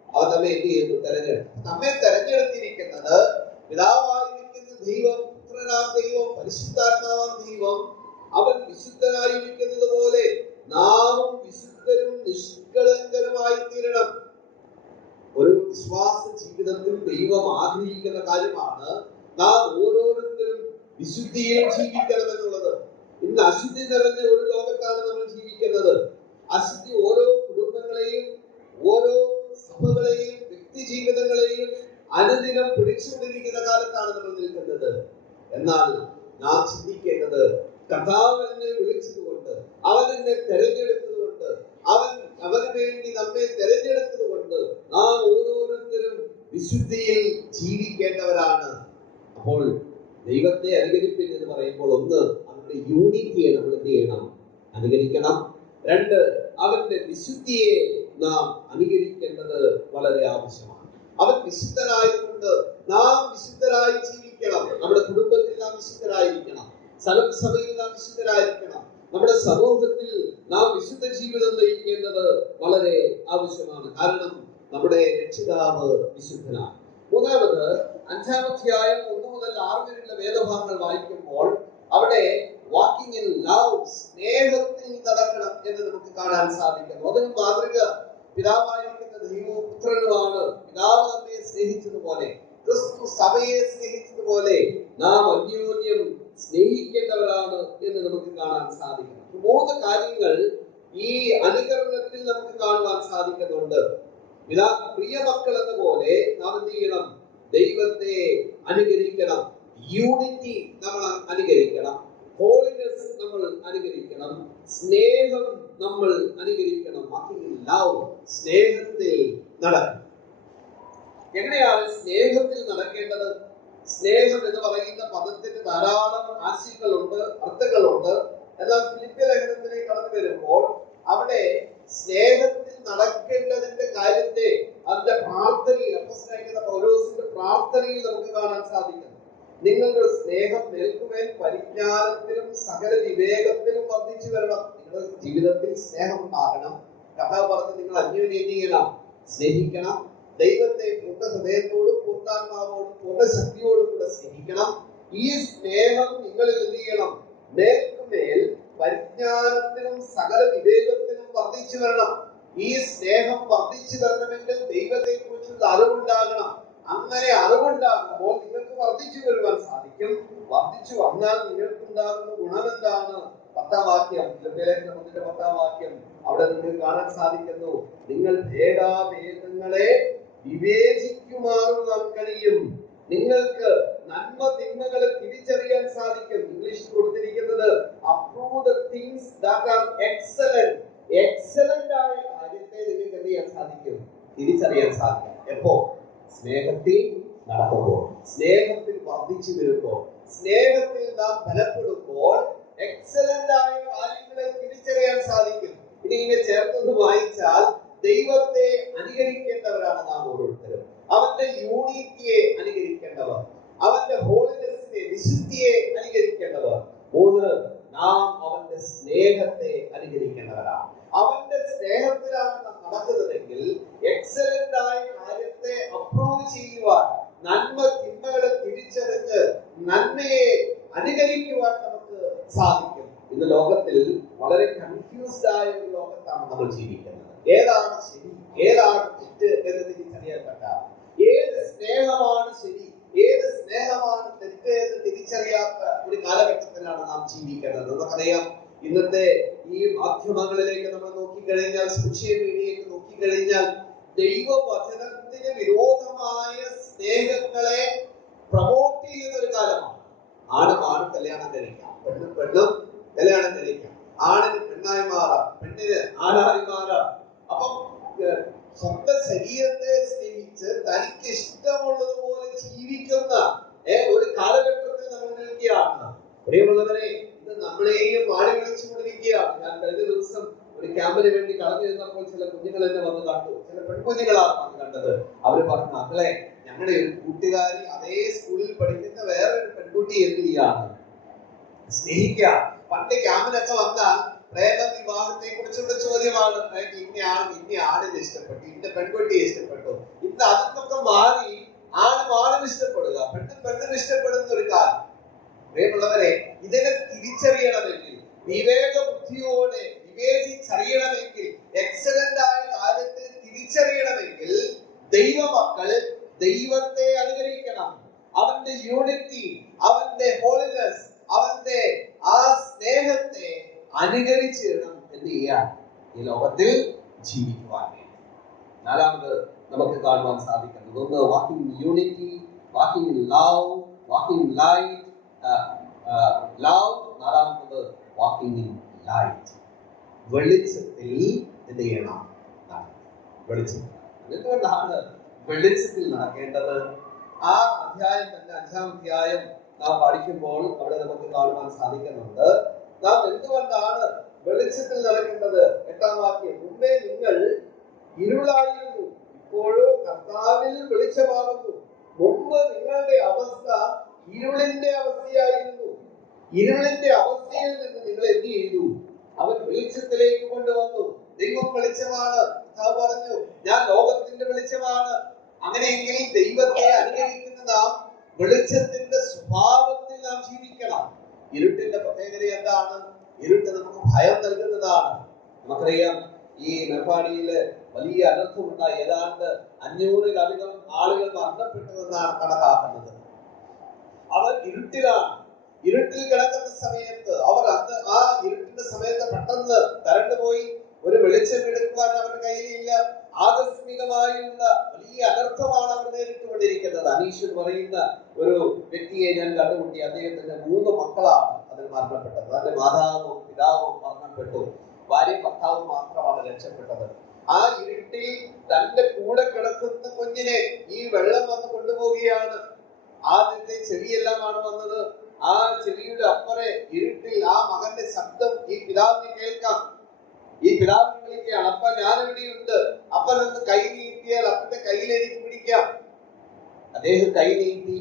അവൻ നമ്മെ എന്ത് ചെയ്യുന്നു? തെരഞ്ഞെടുത്തു. നമ്മെ തെരഞ്ഞെടുത്തിരിക്കുന്നത് പിതാവായിരിക്കുന്ന ദൈവം, പുത്രനാം ദൈവം, പരിശുദ്ധാത്മാവാം ദൈവം അവൻ വിശുദ്ധനായിരിക്കുന്നത് പോലെ നാമും വിശുദ്ധരും നിഷ്കളങ്കരുമായി തീരണം. ഒരു വിശ്വാസ ജീവിതത്തിൽ ദൈവം ആഗ്രഹിക്കുന്ന കാര്യമാണ് നാം ഓരോരുത്തരും വിശുദ്ധിയിൽ ജീവിക്കണം എന്നുള്ളത്. ഇന്ന് അശുദ്ധി നിറഞ്ഞ ഒരു ലോകത്താണ് നമ്മൾ ജീവിക്കുന്നത്. അശുദ്ധി ഓരോ കുടുംബങ്ങളെയും, ഓരോ സഭകളെയും, വ്യക്തി ജീവിതങ്ങളെയും അനുദിനം പിടിച്ചുകൊണ്ടിരിക്കുന്ന കാലത്താണ് നമ്മൾ നിൽക്കുന്നത്. എന്നാൽ നാം ചിന്തിക്കേണ്ടത്, കർത്താവ് എന്നെ വിളിച്ചതുകൊണ്ട്, അവൻ എന്നെ തെരഞ്ഞെടുത്തതുകൊണ്ട്, അവന് വേണ്ടി നമ്മെ തെരഞ്ഞെടുത്തതുകൊണ്ട് നാം ഓരോരുത്തരും വിശുദ്ധിയിൽ ജീവിക്കേണ്ടവരാണ്. അപ്പോൾ ദൈവത്തെ അനുകരിപ്പിൻ എന്ന് പറയുമ്പോൾ, ഒന്ന്, അവന്റെ യൂണിറ്റിയെ നമ്മൾ എന്ത് ചെയ്യണം? അനുകരിക്കണം. രണ്ട്, അവന്റെ വിശുദ്ധിയെ നാം അനുകരിക്കേണ്ടത് വളരെ ആവശ്യമാണ്. അവൻ വിശുദ്ധനായതുകൊണ്ട് നാം വിശുദ്ധരായി ജീവിക്കണം. നമ്മുടെ കുടുംബത്തിൽ നാം വിശുദ്ധരായിരിക്കണം. സഭയിൽ നാം വിശുദ്ധരായിരിക്കണം. നമ്മുടെ സമൂഹത്തിൽ നാം വിശുദ്ധ ജീവിതം നയിക്കേണ്ടത് വളരെ ആവശ്യമാണ്. കാരണം നമ്മുടെ രക്ഷിതാവ് വിശുദ്ധനാണ്. മൂന്നാമത്, 5-ാം അധ്യായം 1 മുതൽ 6 വരെയുള്ള വേദഭാഗങ്ങൾ വായിക്കുമ്പോൾ അവിടെ വാക്കിംഗ് ഇൻ ലവ്, സ്നേഹത്തിൽ നടക്കണം എന്ന് നമുക്ക് കാണാൻ സാധിക്കുന്നു. അതിന് മാതൃക പിതാവായിരിക്കുന്ന ദൈവവും പുത്രനുമാണ്. പിതാവ് നമ്മെ സ്നേഹിച്ചതുപോലെ, ക്രിസ്തു സഭയെ സ്നേഹിച്ചതുപോലെ നാം അന്യോന്യം സ്നേഹിക്കേണ്ടവരാണ് എന്ന് നമുക്ക് കാണാൻ സാധിക്കും. 3 കാര്യങ്ങൾ ഈ അനുകരണത്തിൽ നമുക്ക് കാണുവാൻ സാധിക്കുന്നുണ്ട്. പ്രിയ മക്കൾ എന്ന പോലെ നാം എന്ത് ചെയ്യണം? ദൈവത്തെ അനുകരിക്കണം. യൂണിറ്റി നമ്മൾ അനുകരിക്കണം. ഹോളിനെസ് നമ്മൾ അനുകരിക്കണം. സ്നേഹം നമ്മൾ അനുകരിക്കണം. ലവ്, സ്നേഹത്തിൽ നടക്കണം. എങ്ങനെയാണ് സ്നേഹത്തിൽ നടക്കേണ്ടത്? സ്നേഹം എന്ന് പറയുന്ന പദത്തിന് ധാരാളം ആശയങ്ങളുണ്ട്, അർത്ഥങ്ങളുണ്ട്. എന്നാൽ ഫിലിപ്പ്യ ലേഖനത്തിലേക്ക് കടന്നു വരുമ്പോൾ അവിടെ സ്നേഹത്തിൽ നടക്കേണ്ടതിന്റെ കാര്യത്തെ അതിന്റെ പ്രാർത്ഥനയിൽ, അപ്പോസ്തലനായ പൗലോസിന്റെ പ്രാർത്ഥനയിൽ നമുക്ക് കാണാൻ സാധിക്കും. നിങ്ങളുടെ സ്നേഹം നിൽക്കുവാൻ പരിജ്ഞാനത്തിലും സകല വിവേകത്തിലും വർദ്ധിച്ചു വരണം. നിങ്ങളുടെ ജീവിതത്തിൽ സ്നേഹം ഉണ്ടാകണം. കർത്താവ് പറഞ്ഞ് നിങ്ങൾ അന്യോന്യം ചെയ്യണം, സ്നേഹിക്കണം. ദൈവത്തെ പൂർണ്ണ ഹൃദയത്തോടും പൂർണ്ണാത്മാവോടും പൂർണ്ണ ശക്തിയോടും കൂടെ സ്നേഹിക്കണം. ഈ സ്നേഹം നിങ്ങളിൽ എന്ത് ചെയ്യണം? മേൽക്കുമേൽ പരിജ്ഞാനത്തിനും സകല വിവേകത്തിനും വർദ്ധിച്ചു വരണം. ഈ സ്നേഹം വർദ്ധിച്ചു വരണമെങ്കിൽ ദൈവത്തെ കുറിച്ചുള്ള അറിവുണ്ടാകണം. അങ്ങനെ അറിവുണ്ടാകുമ്പോൾ നിങ്ങൾക്ക് വർദ്ധിച്ചു വരുവാൻ സാധിക്കും. വർദ്ധിച്ചു വന്നാൽ നിങ്ങൾക്കുണ്ടാകുന്ന ഗുണമെന്താണ്? 10-ാം വാക്യം, ലേഖനം 1-ന്റെ 10-ാം വാക്യം, അവിടെ നിങ്ങൾക്ക് കാണാൻ സാധിക്കുന്നു, നിങ്ങൾ ഭേദാഭേദങ്ങളെ വിവേചിക്കുമാറുവാൻ കഴിയും. നിങ്ങൾക്ക് നന്മ തിന്മകളെ തിരിച്ചറിയാൻ സാധിക്കും. ഇംഗ്ലീഷിൽ കൊടുത്തിരിക്കുന്നത് approve the things that are excellent. Excellent ആയ കാര്യത്തെ നിങ്ങൾക്ക് എന്ത് ചെയ്യാൻ സാധിക്കും? തിരിച്ചറിയാൻ സാധിക്കും. എപ്പോ? സ്നേഹത്തിൽ നടക്കുമ്പോൾ, സ്നേഹത്തിൽ വർദ്ധിച്ചു വരുമ്പോൾ, സ്നേഹത്തിൽ നാം ബലപ്പെടുമ്പോൾ എക്സലന്റ് ആയ കാര്യങ്ങളെ തിരിച്ചറിയാൻ സാധിക്കും. ഇനി ഇങ്ങനെ ചേർത്തൊന്ന് വായിച്ചാൽ, ദൈവത്തെ അനുകരിക്കേണ്ടവരാണ് നാം ഓരോരുത്തരും. അവന്റെ യൂണിറ്റിയെ അനുകരിക്കേണ്ടവർ, അവന്റെ ഹോളിനെസ്സിനെ, വിശുദ്ധിയെ അനുകരിക്കേണ്ടവർ. 3, നാം അവന്റെ സ്നേഹത്തെ അനുകരിക്കേണ്ടവരാണ്. അവന്റെ സ്നേഹത്തിലാണ് നാം നടക്കുന്നതെങ്കിൽ എക്സലന്റ് ആയ കാര്യത്തെ അപ്രൂവ് ചെയ്യുവാൻ, നന്മ തിന്മകളെ തിരിച്ചറിഞ്ഞ് നന്മയെ അനുകരിക്കുവാൻ നമുക്ക് സാധിക്കും. ഇന്ന് ലോകത്തിൽ വളരെ കൺഫ്യൂസ്ഡ് ആയ ഒരു ലോകത്താണ് നമ്മൾ ജീവിക്കുന്നത്. ഏതാണ് ശരി, ഏതാണ് തെറ്റ് എന്ന് തിരിച്ചറിയാൻ പറ്റാതെ, ഏത് സ്നേഹമാണ് ശരി, ഏത് സ്നേഹമാണ് തെറ്റ് എന്ന് തിരിച്ചറിയാത്ത ഒരു കാലഘട്ടത്തിലാണ് നാം ജീവിക്കുന്നത്. നമുക്കറിയാം, ഇന്നത്തെ ഈ മാധ്യമങ്ങളിലേക്ക് നമ്മൾ നോക്കിക്കഴിഞ്ഞാൽ, സോഷ്യൽ മീഡിയയിലേക്ക് നോക്കിക്കഴിഞ്ഞാൽ, ദൈവവചനത്തിന് വിരോധമായ സ്നേഹങ്ങളെ പ്രൊമോട്ട് ചെയ്യുന്ന ഒരു കാലമാണ്. ആണും ആണും കല്യാണം കഴിക്കാം, പെണ്ണും പെണ്ണും കല്യാണം കഴിക്കാം, ആണിന് പെണ്ണായി മാറാം, പെണ്ണിന് ആണായി മാറാം. അപ്പം സ്വന്തം ശരീരത്തെ സ്നേഹിച്ച് തനിക്ക് ഇഷ്ടമുള്ളതുപോലെ ജീവിക്കുന്ന ഒരു കാലഘട്ടത്തിൽ നമ്മൾ നിൽക്കുകയാണ്. പ്രിയമുള്ളവരെ, ഇത് നമ്മളെയും മാറി വിളിച്ചുകൊണ്ടിരിക്കുകയാണ്. ഞാൻ കഴിഞ്ഞ ദിവസം ഒരു ക്യാമ്പിന് വേണ്ടി കടന്നു ചെന്നപ്പോൾ ചില കുഞ്ഞുങ്ങൾ എന്നെ വന്ന് കണ്ടു. ചില പെൺകുഞ്ഞുങ്ങളാണ് വന്ന് കണ്ടത്. അവര് പറഞ്ഞു, മക്കളെ, ഞങ്ങളുടെ ഒരു കൂട്ടുകാരി അതേ സ്കൂളിൽ പഠിക്കുന്ന വേറൊരു പെൺകുട്ടി എന്ത് ചെയ്യാണ്? സ്നേഹിക്കുക. പണ്ട് ക്യാമ്പിനൊക്കെ വന്നാൽ പ്രേമ വിവാഹത്തെ കുറിച്ചുള്ള ചോദ്യമാണ്. ഇന്ന ആണിനെ ഇഷ്ടപ്പെട്ടു, ഇന്ന പെൺകുട്ടിയെ ഇഷ്ടപ്പെട്ടു. ഇന്ന് അതൊക്കെ മാറി ആണും ആണും ഇഷ്ടപ്പെടുക, പെണ്ണും പെണ്ണും ഇഷ്ടപ്പെടുന്ന ഒരു കാലം. പ്രിയമുള്ളവരെ, ഇതിനെ തിരിച്ചറിയണമെങ്കിൽ, വിവേക ബുദ്ധിയോടെ വിവേചിച്ചറിയണമെങ്കിൽ, എക്സലന്റ് ആയ കാര്യത്തെ തിരിച്ചറിയണമെങ്കിൽ, ദൈവമക്കൾ ദൈവത്തെ അനുകരിക്കണം. അവന്റെ യൂണിറ്റി, അവന്റെ ഹോളിനെസ്, അവന്റെ ആ സ്നേഹത്തെ അനുകരിച്ച് എന്ത് ചെയ്യാൻ? ഈ ലോകത്തിൽ ജീവിക്കുവാൻ വേണ്ടി. 4ാമത് നമുക്ക് കാണുവാൻ സാധിക്കുന്നത്, 1, walking in unity, walking in love, walking in light. Love. 4ാമത് വാക്കിംഗ് ഇൻ ലൈറ്റ്. വെളിച്ചത്തിൽ എന്ത് ചെയ്യണം? വെളിച്ചത്തിൽ. എന്തുകൊണ്ടാണ് വെളിച്ചത്തിൽ നടക്കേണ്ടത്? ആ അധ്യായം തന്നെ, 5ാം അധ്യായം നാം പഠിക്കുമ്പോൾ അവിടെ നമുക്ക് കാണുവാൻ സാധിക്കുന്നുണ്ട്, നാം എന്തുകൊണ്ടാണ് വെളിച്ചത്തിൽ നടക്കേണ്ടത്. 8ാം വാക്യം, മുമ്പേ നിങ്ങൾ ഇരുളായിരുന്നു, ഇപ്പോഴോ കർത്താവിൽ വെളിച്ചമാകുന്നു. മുമ്പ് നിങ്ങളുടെ അവസ്ഥ ഇരുളിന്റെ അവസ്ഥയായിരുന്നു. ഇരുളിന്റെ അവസ്ഥയിൽ നിന്ന് നിങ്ങൾ എന്ത് ചെയ്തു? അവൻ വെളിച്ചത്തിലേക്ക് കൊണ്ടുവന്നു. ദൈവം വെളിച്ചമാണ്. കർത്താവ് പറഞ്ഞു, ഞാൻ ലോകത്തിന്റെ വെളിച്ചമാണ്. അങ്ങനെയെങ്കിൽ ദൈവത്തെ അനുകരിക്കുന്ന നാം വെളിച്ചത്തിന്റെ സ്വഭാവത്തിൽ നാം ജീവിക്കണം. ഇരുട്ടിന്റെ പ്രത്യേകത എന്താണ്? ഇരുട്ട് നമുക്ക് ഭയം നൽകുന്നതാണ്. നമുക്കറിയാം, ഈ മേപ്പാടിയില് വലിയ അനർത്ഥമുണ്ടായി. ഏതാണ്ട് 500-ലധികം ആളുകൾ മരണപ്പെട്ടുവെന്നാണ് കണക്കാക്കുന്നത്. അവർ ഇരുട്ടിലാണ്. ഇരുട്ടിൽ കിടക്കുന്ന സമയത്ത് അവർ ആ ഇരുട്ടിന്റെ സമയത്ത് പെട്ടെന്ന് കറണ്ട് പോയി. ഒരു വെളിച്ചം എടുക്കുവാൻ അവരുടെ കയ്യിലില്ല. ആകസ്മികമായുള്ള വലിയ അനർത്ഥമാണ് അവർ നേരിട്ടുകൊണ്ടിരിക്കുന്നത്. അനീഷ് എന്ന് പറയുന്ന ഒരു വ്യക്തിയെ ഞാൻ കണ്ടുമുട്ടി. അദ്ദേഹത്തിന്റെ 3 മക്കളാണ് അതിൽ മരണപ്പെട്ടത്. തന്റെ മാതാവും പിതാവും മരണപ്പെട്ടു. ഭാര്യയും ഭർത്താവും മാത്രമാണ് രക്ഷപ്പെട്ടത്. ആ ഇരുട്ടിൽ തന്റെ കൂടെ കിടക്കുന്ന കുഞ്ഞിനെ ഈ വെള്ളം വന്ന് കൊണ്ടുപോവുകയാണ്. ആദ്യത്തെ ചെടിയെല്ലാമാണ് വന്നത്. ആ ചെടിയുടെ അപ്പുറേ ഇരുട്ടിൽ ആ മകന്റെ ശബ്ദം ഈ പിതാവിനെ കേൾക്കാം. ഈ പിതാവിനെ വിളിക്കുകയാണ്, അപ്പ ഞാനിവിടെയുണ്ട്. അപ്പനൊന്ന് കൈ നീട്ടിയാൽ അപ്പന്റെ കയ്യിൽ എനിക്ക് പിടിക്കാം. അദ്ദേഹം കൈ നീട്ടി.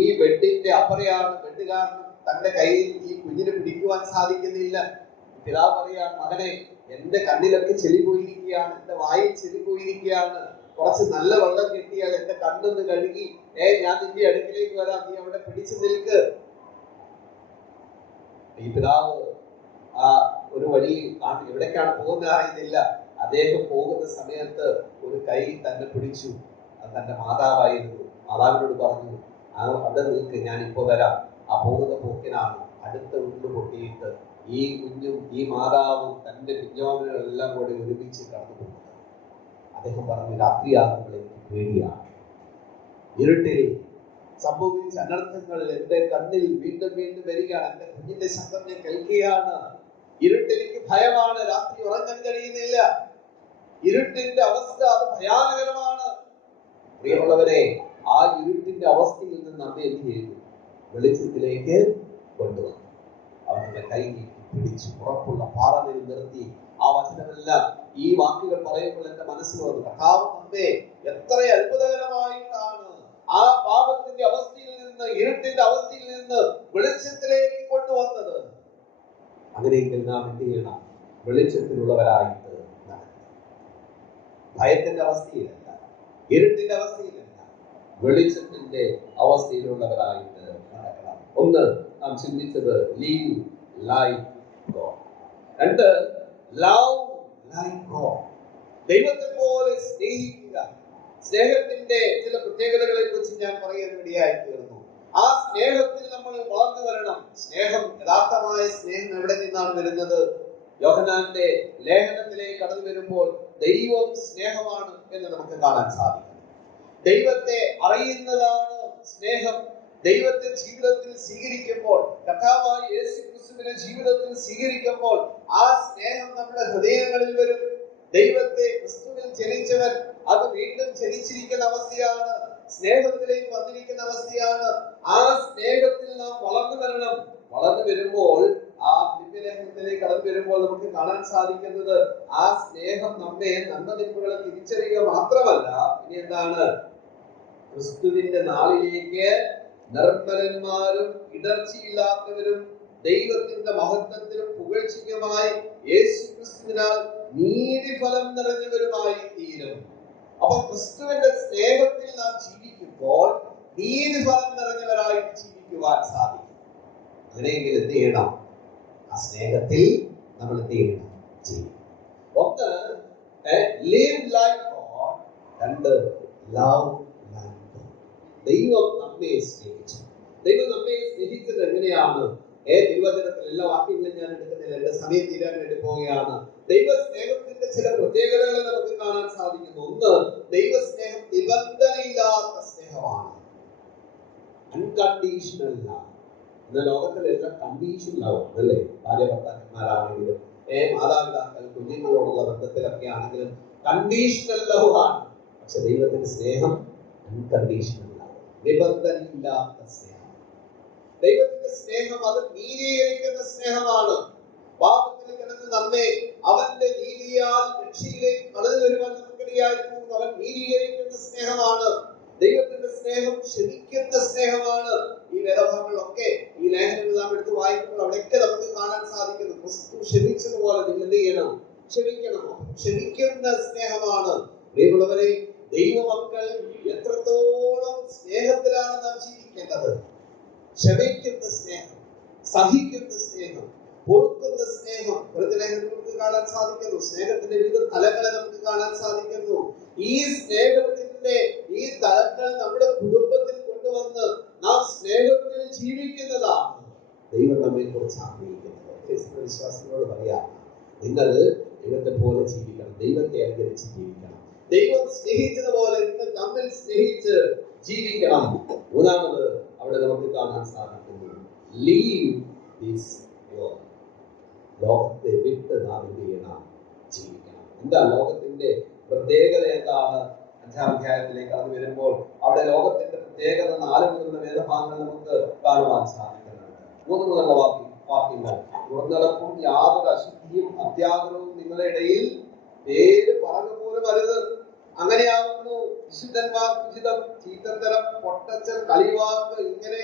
ഈ ബെഡിന്റെ അപ്പുറയാണ് ബെഡ്. കാരണം തന്റെ കയ്യിൽ ഈ കുഞ്ഞിനെ പിടിക്കുവാൻ സാധിക്കുന്നില്ല. പിതാവ് പറയാണ്, മകനെ, എന്റെ കണ്ണിലൊക്കെ ചെളി പോയിരിക്കുകയാണ്, എന്റെ വായിൽ ചെളി പോയിരിക്കുകയാണ്. കുറച്ച് നല്ല വെള്ളം കിട്ടിയാൽ എന്റെ കണ്ണൊന്ന് കഴുകി ഞാൻ നിന്റെ അടുക്കിലേക്ക് വരാം, നീ അവിടെ പിടിച്ചു നിൽക്ക്. ഈ പിതാവ് ആ ഒരു വഴി എവിടേക്കാണ് പോകുന്നത് അറിയുന്നില്ല. അദ്ദേഹം പോകുന്ന സമയത്ത് ഒരു കൈ തന്നെ പിടിച്ചു. അത് തന്റെ മാതാവായിരുന്നു. മാതാവിനോട് പറഞ്ഞു, അവിടെ നിൽക്ക്, ഞാൻ ഇപ്പൊ വരാം. ആ പോകുന്ന പോക്കിനാണ് അടുത്ത ഉള്ളു പൊട്ടിയിട്ട് ഈ കുഞ്ഞും ഈ മാതാവും തന്റെ കുഞ്ഞോമനെല്ലാം കൂടി ഒരുമിച്ച് കടന്നു പോകുന്നത്. അദ്ദേഹം പറഞ്ഞു, രാത്രിയാകുമ്പോൾ എനിക്ക് പേടിയാണ്. ഇരുട്ടിൽ സംഭവിച്ച അനർത്ഥങ്ങൾ എന്റെ കണ്ണിൽ വീണ്ടും വീണ്ടും വരികയാണ്. എന്റെ കുഞ്ഞിന്റെ ശബ്ദം ഞാൻ കേൾക്കുകയാണ്. ഇരുട്ടെനിക്ക് ഭയമാണ്. രാത്രി ഉറങ്ങാൻ കഴിയുന്നില്ല. ഇരുട്ടിന്റെ അവസ്ഥ അത് ഭയാനകരമാണ്. പ്രിയമുള്ളവരെ, ആ ഇരുട്ടിന്റെ അവസ്ഥയിൽ നിന്ന് അമ്മ എന്ത് ചെയ്തു? വെളിച്ചത്തിലേക്ക് കൊണ്ടുവന്നു. അവരുടെ കൈ പിടിച്ചു ഉറപ്പുള്ള പാറയിൽ നിർത്തി. ആ വചനമെല്ലാം, ഈ വാക്കുകൾ പറയുമ്പോൾ എന്റെ മനസ്സിൽ വന്നു, കർത്താവ് അമ്മേ, എത്ര അത്ഭുതകരമായിട്ടാണ് ആ പാപത്തിന്റെ അവസ്ഥയിൽ നിന്ന്, ഇരുട്ടിന്റെ അവസ്ഥയിൽ നിന്ന് വെളിച്ചത്തിലേക്ക് കൊണ്ടുവന്നത്. അങ്ങനെയെങ്കിൽ നാം എന്ത് ചെയ്യണം? വെളിച്ചത്തിലുള്ളവരായിട്ട് നടക്കണം. ഭയത്തിന്റെ അവസ്ഥയിലല്ല, ഇരുട്ടിന്റെ അവസ്ഥയിലല്ല, വെളിച്ചത്തിന്റെ അവസ്ഥയിലുള്ളവരായിട്ട് നടക്കണം. ഒന്ന് നാം ചിന്തിച്ചത് ലീവ് ലൈക്ക് ഗോഡ്. രണ്ട്, ലവ് ലൈക്ക് ഗോഡ്. ദൈവത്തെ പോലെ സ്നേഹിക്കുക. സ്നേഹത്തിന്റെ ചില പ്രത്യേകതകളെ കുറിച്ച് ഞാൻ പറയാൻ വേണ്ടിയായി തീർന്നു. ആ സ്നേഹത്തിൽ നമ്മൾ വളർന്നു വരണം. സ്നേഹം, യഥാർത്ഥമായ സ്നേഹം എവിടെ നിന്നാണ് വരുന്നത്? യോഹന്നാന്റെ ലേഖനത്തിലേക്ക് കടന്നു വരുമ്പോൾ ദൈവം സ്നേഹമാണ് എന്ന് നമുക്ക് കാണാൻ സാധിക്കും. ദൈവത്തെ അറിയുന്നതാണ് സ്നേഹം. ദൈവത്തെ ജീവിതത്തിൽ സ്വീകരിക്കുമ്പോൾ, കർത്താവായ യേശു ക്രിസ്തുവിനെ ജീവിതത്തിൽ സ്വീകരിക്കുമ്പോൾ ആ സ്നേഹം നമ്മുടെ ഹൃദയങ്ങളിൽ വരും. ദൈവത്തെ, ക്രിസ്തുവിൽ ജനിച്ചവൻ അത് വീണ്ടും ജനിച്ചിരിക്കുന്ന അവസ്ഥയാണ്. സ്നേഹത്തിലേക്ക് വന്നിരിക്കുന്ന അവസ്ഥയാണ്. ആ സ്നേഹത്തിൽ നാം വളർന്നു വരണം. വളർന്നു വരുമ്പോൾ, ആ ദിവ്യലേഖനത്തിലേക്ക് കടന്നു വരുമ്പോൾ നമുക്ക് കാണാൻ സാധിക്കുന്നത്, ആ സ്നേഹം നമ്മെ നന്മതിന്മകളെ തിരിച്ചറിയുക മാത്രമല്ല, ഇനി എന്താണ്? ക്രിസ്തുവിന്റെ നാളിലേക്ക് നിർമ്മലന്മാരും ഇടർച്ചയില്ലാത്തവരും ദൈവത്തിന്റെ മഹത്വത്തിനും പുകഴ്ചയ്ക്കുമായി യേശു ക്രിസ്തുവിനാൽ നീതിഫലം നിറഞ്ഞവരുമായി തീരും. അപ്പൊ ക്രിസ്തുവിന്റെ സ്നേഹത്തിൽ നാം ജീവിക്കുമ്പോൾ നീതിഫലം നിറഞ്ഞവരായിട്ട് ജീവിക്കുവാൻ സാധിക്കും. അങ്ങനെയെങ്കിൽ എന്ത് ചെയ്യണം? ആ സ്നേഹത്തിൽ നമ്മൾ എന്ത് ചെയ്യണം? ജീവിക്കണം. ഒന്ന്, live like God. രണ്ട്, love like God. ദൈവം നമ്മെ സ്നേഹിച്ചു. ദൈവം നമ്മെ സ്നേഹിച്ചത് എങ്ങനെയാണ്? തിരുവചനത്തിൽ എല്ലാ വാക്യങ്ങളും ഞാൻ എടുക്കുന്നില്ല, എന്റെ സമയം തീരാൻ വേണ്ടി പോവുകയാണ്. ദൈവ സ്നേഹത്തിന്റെ ചില പ്രത്യേകതകൾ നമുക്ക് കാണാൻ സാധിക്കുന്നു. ഒന്ന്, ദൈവ സ്നേഹം നിബന്ധനയില്ലാത്ത സ്നേഹമാണ്. Unconditional love. ഇന്ന് ലോകത്തിലെല്ലാം കണ്ടീഷൻ ലവ് അല്ലേ? ഭാര്യ ഭർത്താക്കന്മാരാണെങ്കിലും, മാതാപിതാക്കൾ കുഞ്ഞുങ്ങളോടുള്ള ബന്ധത്തിലൊക്കെ ആണെങ്കിലും കണ്ടീഷണൽ ലവ് ആണ്. പക്ഷെ ദൈവത്തിന്റെ സ്നേഹം അൺകണ്ടീഷണൽ ലവ്, നിബന്ധനയില്ലാത്ത സ്നേഹം. ദൈവത്തിന്റെ സ്നേഹം അത് നീതീകരിക്കുന്ന സ്നേഹമാണ്. പാപത്തിൽ കിടന്ന് നമ്മെ അവന്റെ നീതിയാൽ രക്ഷയിലേക്ക് കടന്നു വരുവാൻ നമുക്കിടയായിരിക്കും. അവൻ നീതീകരിക്കുന്ന സ്നേഹമാണ്. ദൈവത്തിന്റെ സ്നേഹം ക്ഷമിക്കുന്ന സ്നേഹമാണ്. ഈ വേദഭാഗങ്ങളിലൊക്കെ, ഈ ലേഖനങ്ങൾ നാം എടുത്ത് വായിക്കുമ്പോൾ അവിടെയൊക്കെ നമുക്ക് കാണാൻ സാധിക്കുന്നു, ക്രിസ്തു ക്ഷമിച്ചതുപോലെ നിങ്ങൾ എന്ത് ചെയ്യണം? ക്ഷമിക്കണം. ക്ഷമിക്കുന്ന സ്നേഹമാണ്. പ്രിയമുള്ളവരെ, ദൈവമക്കൾ എത്രത്തോളം സ്നേഹത്തിലാണ് നാം ജീവിക്കേണ്ടത്? ക്ഷമിക്കുന്ന സ്നേഹം, സഹിക്കുന്ന സ്നേഹം, പൊറുക്കുന്ന സ്നേഹം. നമുക്ക് കാണാൻ സാധിക്കുന്നു. സ്നേഹത്തിന്റെ വിവിധ തലങ്ങളെ നമുക്ക് കാണാൻ സാധിക്കുന്നു. ഈ സ്നേഹത്തിന്റെ ഈ തലങ്ങൾ നമ്മുടെ കുടുംബത്തിൽ കൊണ്ടുവന്ന് നാം സ്നേഹത്തിൽ ജീവിക്കുന്നതാണ് ദൈവം നമ്മെ കുറിച്ച് ആഗ്രഹിക്കുന്നത്. ക്രിസ്തു വിശ്വാസികളോട് പറയാം, നിങ്ങൾ ദൈവത്തെ പോലെ ജീവിക്കണം, ദൈവത്തെ അനുകരിച്ച് ജീവിക്കണം. ദൈവം സ്നേഹിച്ചതുപോലെ നിങ്ങൾ തമ്മിൽ സ്നേഹിച്ച് ജീവിക്കണം. മൂന്നാമത് അവിടെ നമുക്ക് കാണാൻ സാധിക്കുന്നു, ലീവ് ദിസ് വേൾഡ്. ലോകത്തെ വിട്ട് നാം എന്ത് ചെയ്യണം? ജീവിക്കണം. എന്താ ലോകത്തിന്റെ പ്രത്യേകത? എന്താണ്? 5-ാം അധ്യായത്തിലേക്ക് കടന്നു വരുമ്പോൾ അവിടെ ലോകത്തിന്റെ പ്രത്യേകത 4 മുതലുള്ള വേദഭാഗങ്ങൾ നമുക്ക് കാണുവാൻ സാധിക്കുന്നുണ്ട്. 3 മുതലുള്ള വാക്യങ്ങൾ, പുറന്നടപ്പും യാതൊരു അശുദ്ധിയും അത്യാഗ്രഹവും നിങ്ങളുടെ ഇടയിൽ പേര് പറഞ്ഞു പോലും അരുത്. അങ്ങനെയാകുന്നു വിശുദ്ധന്മാർ ഉചിതം. ചീത്തത്തരം, പൊട്ടച്ചൽ, കളിവാക്ക്, ഇങ്ങനെ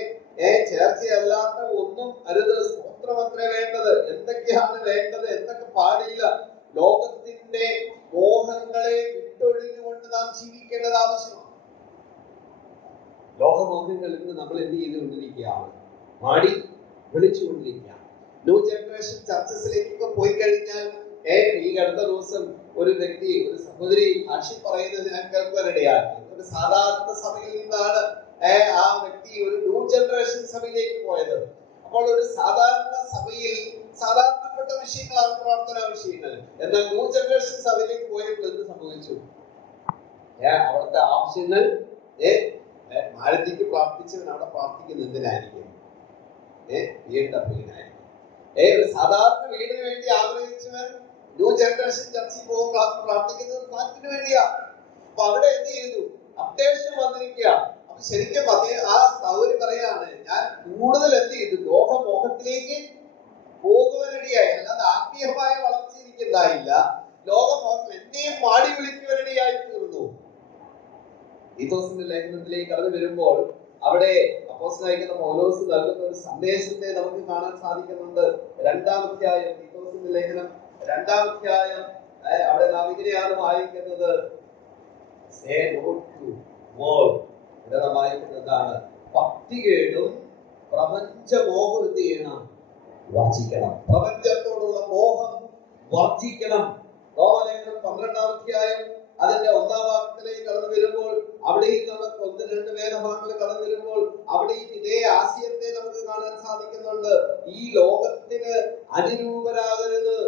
ചേർച്ചയല്ലാത്ത ഒന്നും അരുത്. സ്തോത്രമത്രേ വേണ്ടത്. എന്തൊക്കെയാണ് വേണ്ടത്? എന്തൊക്കെ പാടില്ല? ലോകത്തിന്റെ മോഹങ്ങളെ വിട്ടൊഴിഞ്ഞുകൊണ്ട് നാം ജീവിക്കേണ്ടത് ആവശ്യമാണ്. ലോകമോഹങ്ങൾ ഇന്ന് നമ്മൾ എന്ത് ചെയ്തുകൊണ്ടിരിക്കുകയാണ്? മാടി വിളിച്ചുകൊണ്ടിരിക്കുകയാണ്. ന്യൂ ജനറേഷൻ ചർച്ചസിലേക്കൊക്കെ പോയി കഴിഞ്ഞാൽ, ഈ അടുത്ത ദിവസം ഒരു വ്യക്തി, ഒരു സഹോദരി സാക്ഷി പറയുന്നത് ഞാൻ കേൾക്കാനിടയായി. ഒരു സാധാരണ സഭയിൽ നിന്നാണ് ആ വ്യക്തി ഒരു ന്യൂ ജനറേഷൻ സഭയിലേക്ക് പോയത്. അപ്പോൾ ഒരു സാധാരണ സഭയിൽ സാധാരണപ്പെട്ട വിഷയങ്ങളാണ് പ്രാർത്ഥനാ വിഷയങ്ങൾ. എന്നാൽ ന്യൂ ജനറേഷൻ സഭയിലേക്ക് പോയപ്പോൾ എന്ത് സംഭവിച്ചു? അവിടുത്തെ ആവശ്യങ്ങൾ മാരുതിക്ക് പ്രാർത്ഥിച്ചവൻ അവിടെ പ്രാർത്ഥിക്കുന്നത് എന്തിനായിരിക്കും? BMW-നായിരിക്കും. ഒരു സാധാരണ വീടിന് വേണ്ടി ആഗ്രഹിച്ചവൻ ന്യൂ ജനറേഷൻ ചർച്ചിൽ പോകുമ്പോൾ പ്രാർത്ഥിക്കുന്നത് ഫ്ലാറ്റിന് വേണ്ടിയാ. അപ്പൊ അവിടെ എന്ത് ചെയ്തു? അപ്ഡേഷൻ വന്നിരിക്കുക. അപ്പൊ ശരിക്കും ആ സൗകര്യം പറയാണ്, ഞാൻ കൂടുതൽ എന്ത് ചെയ്തു? ലോകമോഹത്തിലേക്ക് പോകുവാനിടയായി. അല്ലാതെ ആത്മീയമായ വളർച്ച എനിക്കുണ്ടായില്ല. ലോകമോഹത്തിൽ എന്നെയും മാടി വിളിക്കുവാനിടയായി തീർന്നു. തീത്തോസിന്റെ ലേഖനത്തിലേക്ക് കടന്നു വരുമ്പോൾ അവിടെ അപ്പോസ്തലനായിരിക്കുന്ന പൗലോസ് നൽകുന്ന ഒരു സന്ദേശത്തെ നമുക്ക് കാണാൻ സാധിക്കുന്നുണ്ട്. 2-ാം അധ്യായം, തീത്തോസിന്റെ ലേഖനം 2-ാം അധ്യായം, അവിടെ നാം ഇങ്ങനെയാണ് വായിക്കുന്നത്. വായിക്കുന്നതാണ് ഭക്തികേടും പ്രപഞ്ചമോഹം എന്ത് ചെയ്യണം? വർജിക്കണം. പ്രപഞ്ചത്തോടുള്ള മോഹം വർജിക്കണം. റോമാലേഖനം 12-ാം അധ്യായം അതിന്റെ 1-ാം വാക്യത്തിലേക്ക് കടന്നു വരുമ്പോൾ അവിടെയും നമുക്ക് 1-2 വേദഭാഗങ്ങൾ കടന്നു വരുമ്പോൾ അവിടെയും ഇതേ ആശയത്തെ നമുക്ക് കാണാൻ സാധിക്കുന്നുണ്ട്. ഈ ലോകത്തിന് അനുരൂപരാകരുത്,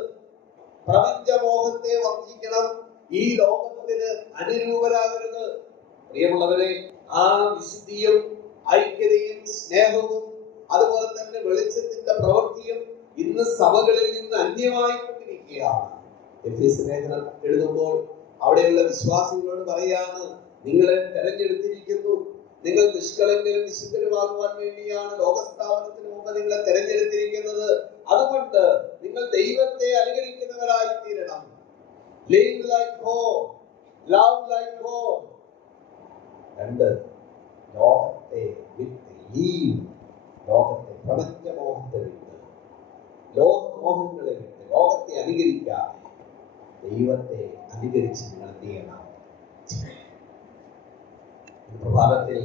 പ്രപഞ്ചമോഹത്തെ വർജിക്കണം. ഈ ലോകത്തിന് അനുരൂപരാകരുത്. പ്രിയമുള്ളവരെ, ആ വിശുദ്ധിയും ഐക്യതയും സ്നേഹവും അതുപോലെ തന്നെ വെളിച്ചത്തിന്റെ പ്രവൃത്തിയും ഇന്ന് സഭകളിൽ നിന്ന് അന്യമായിക്കൊണ്ടിരിക്കുകയാണ്. എഫേസ്യ ലേഖനം എഴുതുമ്പോൾ അവിടെയുള്ള വിശ്വാസികളോട് പറയാണ്, നിങ്ങളെ തെരഞ്ഞെടുത്തിരിക്കുന്നു, നിങ്ങൾ നിഷ്കളങ്കരും വിശുദ്ധരുമാകുവാൻ വേണ്ടിയാണ് ലോകസ്ഥാപനത്തിന് മുമ്പ് നിങ്ങളെ തെരഞ്ഞെടുത്തിരിക്കുന്നത്. അതുകൊണ്ട് നിങ്ങൾ ദൈവത്തെ അനുകരിക്കുന്നവരായി തീരണം. Live like God, love like God. 2, ലോകത്തെ വിട്ട് ലീവ്, ലോകത്തെ പ്രപഞ്ചമോഹത്തെ വിട്ട്, ലോകമോഹങ്ങളെ വിട്ട്, ലോകത്തെ അനുകരിക്കാതെ ദൈവത്തെ അനുകരിച്ച് നിങ്ങൾ എന്ത് ചെയ്യണം? പ്രഭാതത്തിൽ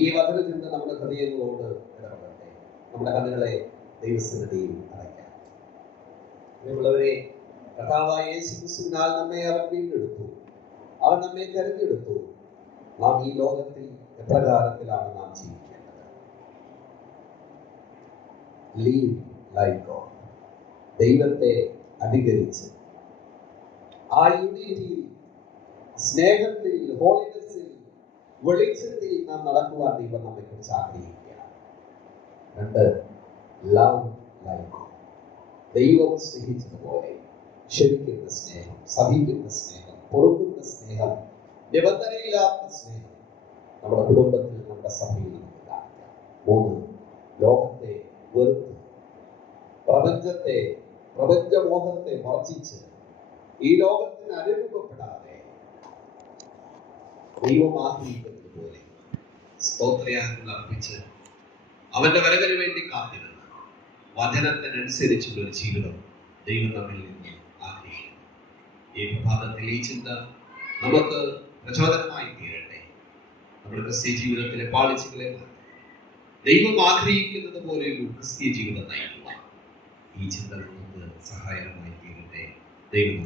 ഈ വചനചിന്ത നമ്മുടെ ഹൃദയങ്ങളോട് ഇടപെടട്ടെ. നമ്മുടെ കണ്ണുകളെ ദൈവസന്നിധിയിൽ അടയ്ക്കാം. പ്രിയമുള്ളവരെ, കർത്താവായ യേശുക്രിസ്തുവിനാൽ നമ്മെ അവൻ വീണ്ടെടുത്തു, അവൻ നമ്മെ തെരഞ്ഞെടുത്തു. നാം ഈ ലോകത്തിൽ എപ്രകാരത്തിലാണ് നാം ജീവിക്കേണ്ടത്? ലീവ് ലൈക്ക് ഗോഡ്, ദൈവത്തെ അനുകരിച്ച് ആ യൂണിറ്റിയിൽ, സ്നേഹത്തിൽ, ഹോളിനെസ്സിൽ, വെളിച്ചത്തിൽ നാം നടക്കുവാൻ ദൈവം നമ്മെ കുറിച്ച് ആഗ്രഹിക്കുകയാണ്. 2, ലവ് ലൈക്ക് ഗോഡ്, ദൈവം സ്നേഹിച്ചതുപോലെ ക്ഷമിക്കുന്ന സ്നേഹം, സഹിക്കുന്ന സ്നേഹം, പൊറുക്കുന്ന സ്നേഹം, നിബന്ധനയില്ലാത്ത സ്നേഹം നമ്മുടെ കുടുംബത്തിൽ, നമ്മുടെ സഭയിൽ നമുക്ക് കാണിക്കാം. 3, ലോകത്തെ വെറുത്ത് പ്രപഞ്ചത്തെ, പ്രപഞ്ചമോഹത്തെ വർജിച്ച് ഈ ലോകത്തിന് അനുരൂപപ്പെടാതെ ദൈവം ആഗ്രഹിക്കുന്നത് പോലെ സ്തോത്രയാഗങ്ങൾ അർപ്പിച്ച് അവന്റെ വരവിന് വേണ്ടി കാത്തിരുന്ന വചനത്തിനനുസരിച്ചുള്ള ഒരു ജീവിതം ദൈവം നമ്മിൽ നിന്ന് ആഗ്രഹിക്കുന്നു. ഈ പ്രഭാതത്തിൽ ഈ ചിന്ത നമുക്ക് പ്രചോദനമായി തീരട്ടെ. നമ്മുടെ ക്രിസ്തീയ ജീവിതത്തിലെ പാളിച്ചകളെ ദൈവം ആഗ്രഹിക്കുന്നത് പോലെ ഒരു ക്രിസ്തീയ ജീവിതം നയിക്കുവാൻ ഈ ചിന്ത നമുക്ക് സഹായകമായി തീരട്ടെ. ദൈവം